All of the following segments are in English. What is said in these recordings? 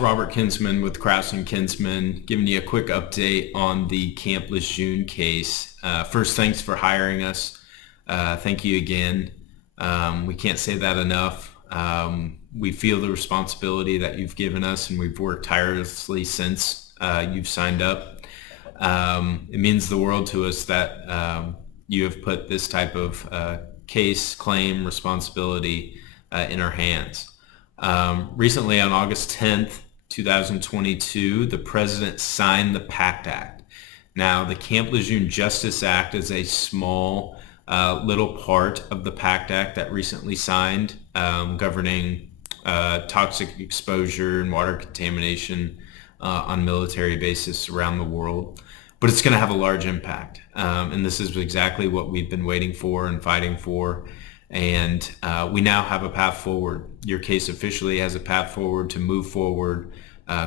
Robert Kinsman with Krause Kinsman, giving you a quick update on the Camp Lejeune case. First, thanks for hiring us. Thank you again. We can't say that enough. We feel the responsibility that you've given us, and we've worked tirelessly since you've signed up. It means the world to us that you have put this type of case, claim, responsibility in our hands. Recently, on August 10th, 2022, the President signed the PACT Act. Now, the Camp Lejeune Justice Act is a small little part of the PACT Act that recently signed, governing toxic exposure and water contamination on military bases around the world. But it's going to have a large impact. And this is exactly what we've been waiting for and fighting for. And we now have a path forward. Your case officially has a path forward to move forward.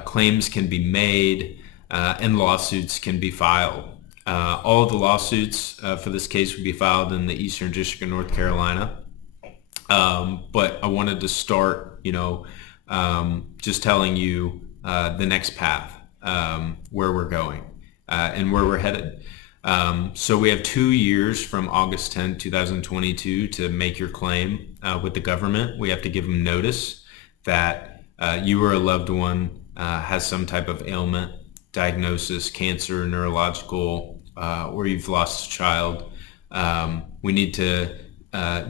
Claims can be made and lawsuits can be filed. All of the lawsuits for this case would be filed in the Eastern District of North Carolina. But I wanted to start, just telling you the next path, where we're going and where we're headed. So we have 2 years from August 10, 2022 to make your claim with the government. We have to give them notice that you or a loved one has some type of ailment, diagnosis, cancer, neurological, or you've lost a child. We need to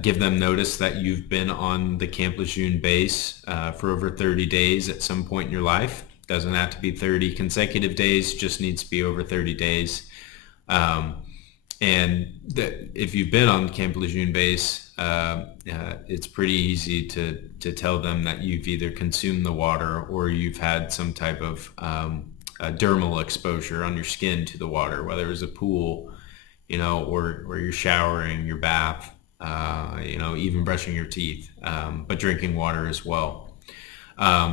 give them notice that you've been on the Camp Lejeune base for over 30 days at some point in your life. Doesn't have to be 30 consecutive days, just needs to be over 30 days. And if you've been on Camp Lejeune base, it's pretty easy to tell them that you've either consumed the water or you've had some type of dermal exposure on your skin to the water, whether it was a pool, or you're showering, your bath, even brushing your teeth, but drinking water as well.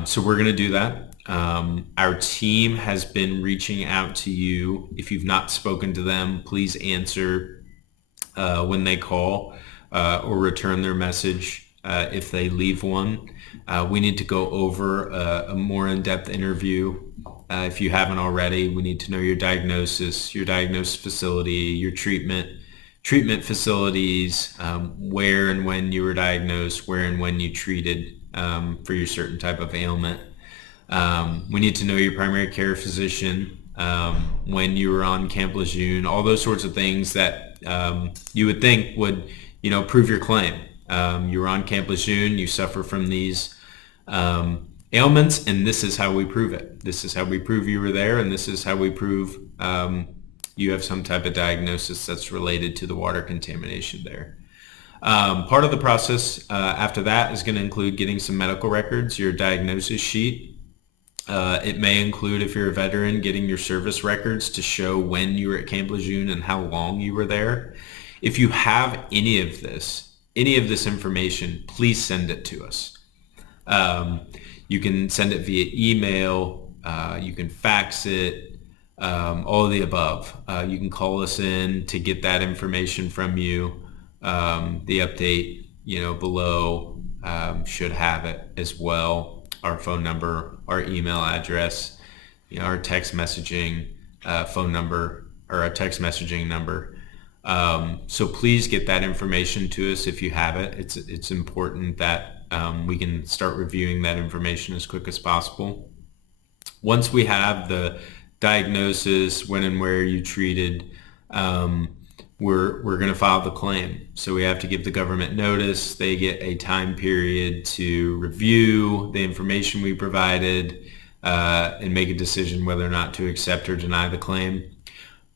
So we're going to do that. Our team has been reaching out to you. If you've not spoken to them, please answer when they call or return their message if they leave one. We need to go over a more in-depth interview. If you haven't already, we need to know your diagnosis, your diagnosis facility, your treatment facilities, where and when you were diagnosed, where and when you treated for your certain type of ailment. We need to know your primary care physician, when you were on Camp Lejeune, all those sorts of things that you would think would, prove your claim. You were on Camp Lejeune, you suffer from these ailments, and this is how we prove it. This is how we prove you were there, and this is how we prove you have some type of diagnosis that's related to the water contamination there. Part of the process after that is going to include getting some medical records, your diagnosis sheet. It may include, if you're a veteran, getting your service records to show when you were at Camp Lejeune and how long you were there. If you have any of this information, please send it to us. You can send it via email, you can fax it, all of the above. You can call us in to get that information from you. The update, below should have it as well. Our phone number, our email address, our text messaging phone number, or our text messaging number. So please get that information to us if you have it. It's important that we can start reviewing that information as quick as possible. Once we have the diagnosis, when and where you treated, we're going to file the claim. So we have to give the government notice. They get a time period to review the information we provided and make a decision whether or not to accept or deny the claim.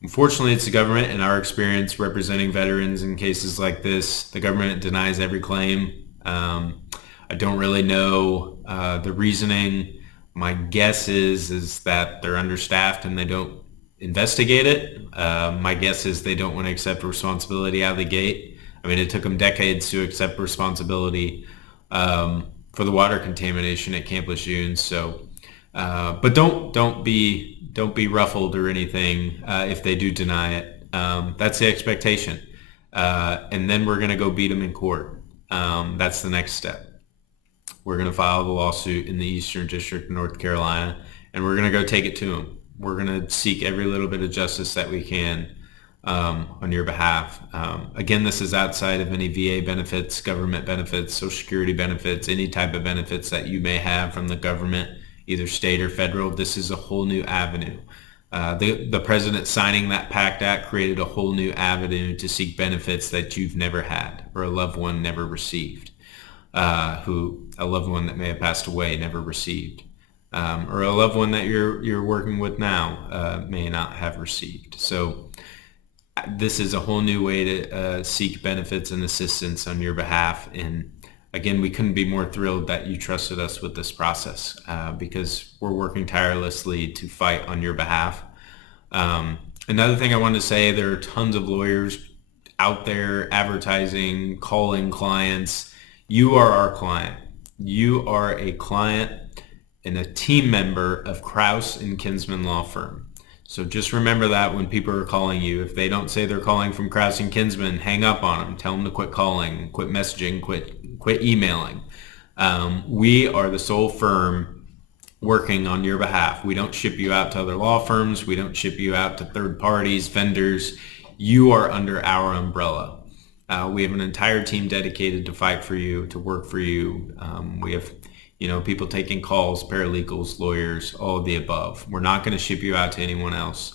Unfortunately, it's the government. In our experience representing veterans in cases like this, the government denies every claim. I don't really know the reasoning. My guess is that they're understaffed and they don't investigate it. My guess is they don't want to accept responsibility out of the gate. I mean, it took them decades to accept responsibility for the water contamination at Camp Lejeune. So, but don't be ruffled or anything if they do deny it. That's the expectation, and then we're going to go beat them in court. That's the next step. We're going to file the lawsuit in the Eastern District of North Carolina, and we're going to go take it to them. We're going to seek every little bit of justice that we can on your behalf. Again, this is outside of any VA benefits, government benefits, Social Security benefits, any type of benefits that you may have from the government, either state or federal. This is a whole new avenue. The president signing that PACT Act created a whole new avenue to seek benefits that you've never had or a loved one never received, a loved one that may have passed away never received, or a loved one that you're working with now may not have received. So this is a whole new way to seek benefits and assistance on your behalf. And again, we couldn't be more thrilled that you trusted us with this process because we're working tirelessly to fight on your behalf. Another thing I wanted to say, there are tons of lawyers out there advertising, calling clients. You are our client. You are a client and a team member of Krause Kinsman Law Firm. So just remember that when people are calling you. If they don't say they're calling from Krause Kinsman, hang up on them. Tell them to quit calling, quit messaging, quit emailing. We are the sole firm working on your behalf. We don't ship you out to other law firms. We don't ship you out to third parties, vendors. You are under our umbrella. We have an entire team dedicated to fight for you, to work for you. We have people taking calls, paralegals, lawyers, all of the above. We're not going to ship you out to anyone else.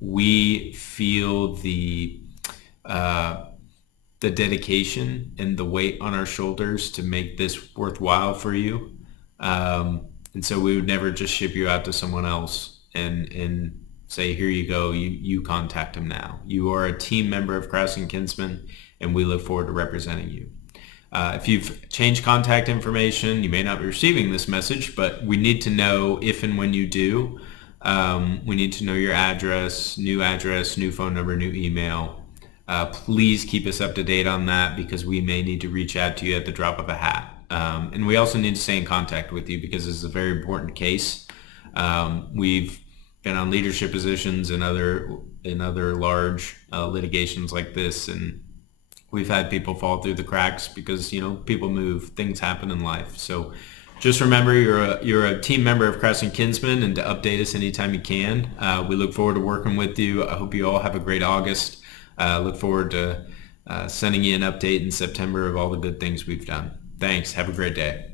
We feel the dedication and the weight on our shoulders to make this worthwhile for you. And so we would never just ship you out to someone else and say, here you go, you contact him now. You are a team member of Krause Kinsman, and we look forward to representing you. If you've changed contact information, you may not be receiving this message, but we need to know if and when you do. We need to know your address, new phone number, new email. Please keep us up to date on that because we may need to reach out to you at the drop of a hat. And we also need to stay in contact with you because this is a very important case. We've been on leadership positions in other large litigations like this, and we've had people fall through the cracks because people move, things happen in life. So just remember, you're a team member of Krause Kinsman, and to update us anytime you can. We look forward to working with you. I hope you all have a great August. Look forward to sending you an update in September of all the good things we've done. Thanks. Have a great day.